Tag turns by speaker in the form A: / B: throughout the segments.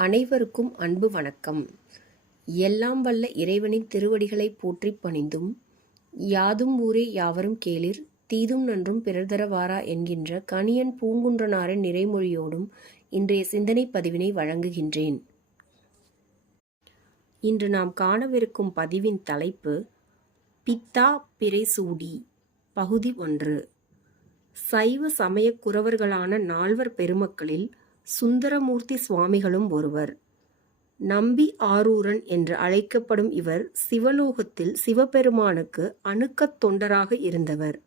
A: அனைவருக்கும் அன்பு வணக்கம். எல்லாம் வல்ல இறைவனின் திருவடிகளைப் போற்றி பணிந்தும் யாதும் ஊரே யாவரும் கேளிர் தீதும் நன்றும் பிறர்தரவாரா என்கின்ற கணியன் பூங்குன்றனாரின் நிறைமொழியோடும் இன்றைய சிந்தனை பதிவினை வழங்குகின்றேன். இன்று நாம் காணவிருக்கும் பதிவின் தலைப்பு பித்தா பிறைசூடி பகுதி ஒன்று. சைவ சமயக் குரவர்களான நால்வர் பெருமக்களில் சுந்தரமூர்த்தி சுவாமிகளும் ஒருவர். நம்பி ஆரூரன் என்று அழைக்கப்படும் இவர் சிவலோகத்தில் சிவபெருமானுக்கு அணுக்கத் தொண்டராக இருந்தவர்.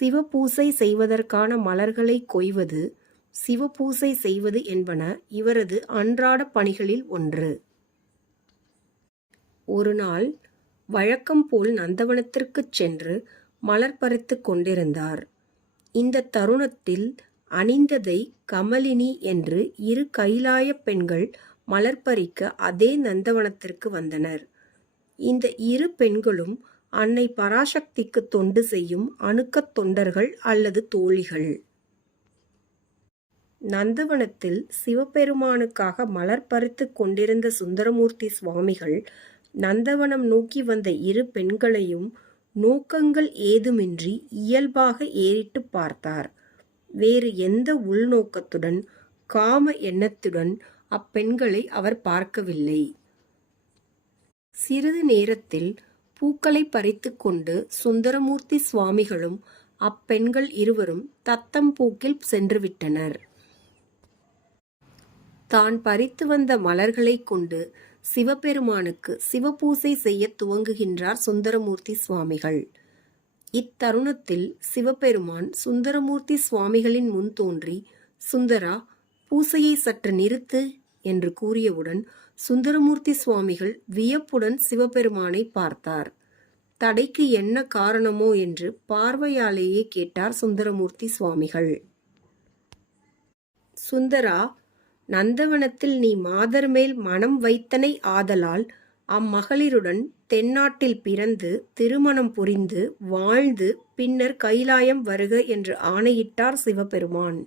A: சிவபூசை செய்வதற்கான மலர்களை கொய்வது சிவபூசை செய்வது என்பன இவரது அன்றாட பணிகளில் ஒன்று. ஒரு நாள் வழக்கம் போல் நந்தவனத்திற்குச் சென்று மலர் பறித்துக் கொண்டிருந்தார். இந்த தருணத்தில் அணிந்ததை கமலினி என்று இரு கைலாய பெண்கள் மலர் பறிக்க அதே நந்தவனத்திற்கு வந்தனர். இந்த இரு பெண்களும் அன்னை பராசக்திக்கு தொண்டு செய்யும் அணுக்கத் தொண்டர்கள் அல்லது தோழிகள். நந்தவனத்தில் சிவபெருமானுக்காக மலர் பறித்து கொண்டிருந்த சுந்தரமூர்த்தி சுவாமிகள் நந்தவனம் நோக்கி வந்த இரு பெண்களையும் நோக்கங்கள் ஏதுமின்றி இயல்பாக ஏறிட்டு பார்த்தார். வேறு எந்த உள்நோக்கத்துடன் காம எண்ணத்துடன் அப்பெண்களை அவர் பார்க்கவில்லை. சிறிது நேரத்தில் பூக்களை பறித்து கொண்டு சுந்தரமூர்த்தி சுவாமிகளும் அப்பெண்கள் இருவரும் தத்தம் பூக்கில் சென்றுவிட்டனர். தான் பறித்து வந்த மலர்களை கொண்டு சிவபெருமானுக்கு சிவபூசை செய்ய துவங்குகின்றார் சுந்தரமூர்த்தி சுவாமிகள். இத்தருணத்தில் சிவபெருமான் சுந்தரமூர்த்தி சுவாமிகளின் முன் தோன்றி சுந்தரா பூசையை சற்று நிறுத்து என்று கூறியவுடன் சுந்தரமூர்த்தி சுவாமிகள் வியப்புடன் சிவபெருமானை பார்த்தார். தடைக்கு என்ன காரணமோ என்று பார்வையாலேயே கேட்டார் சுந்தரமூர்த்தி சுவாமிகள். சுந்தரா நந்தவனத்தில் நீ மாதர் மேல் மனம் வைத்தனை ஆதலால் அம்மகளிருடன் தென்னாட்டில் பிறந்து திருமணம் புரிந்து வாழ்ந்து பின்னர் கைலாயம் வருக என்று ஆணையிட்டார் சிவபெருமான்.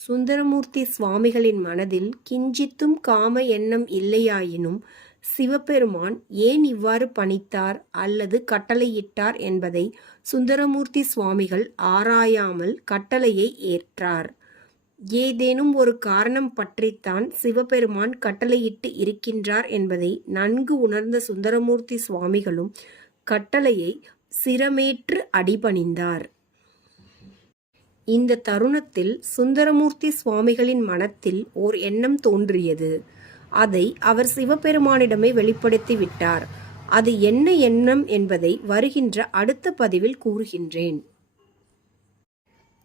A: சுந்தரமூர்த்தி சுவாமிகளின் மனதில் கிஞ்சித்தும் காம எண்ணம் இல்லையாயினும் சிவபெருமான் ஏன் இவ்வாறு பணித்தார் அல்லது கட்டளையிட்டார் என்பதை சுந்தரமூர்த்தி சுவாமிகள் ஆராயாமல் கட்டளையை ஏற்றார். ஏதேனும் ஒரு காரணம் பற்றித்தான் சிவபெருமான் கட்டளையிட்டு இருக்கின்றார் என்பதை நன்கு உணர்ந்த சுந்தரமூர்த்தி சுவாமிகளும் கட்டளையை சிரமேற்று அடிபணிந்தார். இந்த தருணத்தில் சுந்தரமூர்த்தி சுவாமிகளின் மனத்தில் ஓர் எண்ணம் தோன்றியது. அதை அவர் சிவபெருமானிடமே வெளிப்படுத்தி விட்டார். அது என்ன எண்ணம் என்பதை வருகின்ற அடுத்த பதிவில் கூறுகின்றேன்.